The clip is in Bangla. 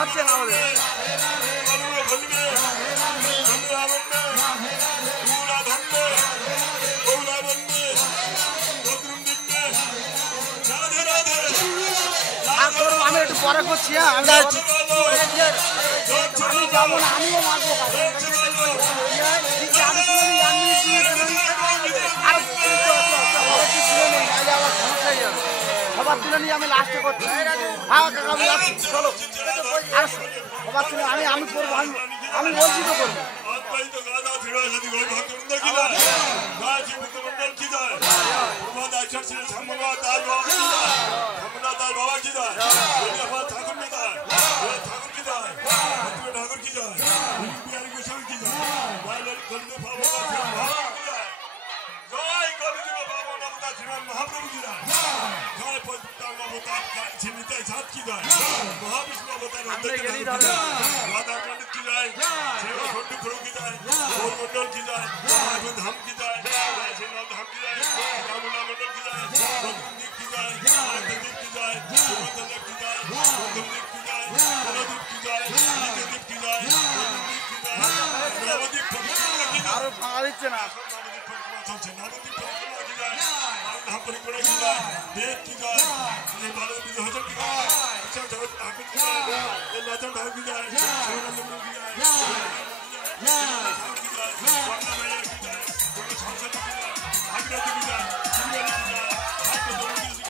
হচ্ছে না আমাদের আমি একটু পরে করছি আমি যাবো না আমিও মারবো সবার তুলে নিয়ে আমি লাস্টে করছি চলো সবার তুলে আমি করবো আমি বলছি তো করবো महाप्रभु की जय जय पवित्र छिन्निते साथ की जय महाविष्णु अवतार राधा पंडित की जय सेवा खंड गुरु की जय गोल मंडल की जय महावीर धाम की जय श्रीनाथ धाम की जय रामुला मंडल की जय गोविंदीप की जय आनंददीप की जय सुमंतदीप की जय गौतमदीप की जय मनोदीप की जय नित्यदीप की जय गोविंदीप की जय नवदीप परिक्रमा की जय আরো ভাঙা দিচ্ছে না नवदीप परिक्रमा चलছে नवदीप परिक्रमा की जय धाम परिक्रमा की जय देव की जय ये बालक विजय हजर की जय अच्छा जगत ठाकुर की जय ये नाचन ठाकुर की जय शिवानंद प्रभु की जय की जय वरना मैया की जय दोनों संसद की जय भागीरथी की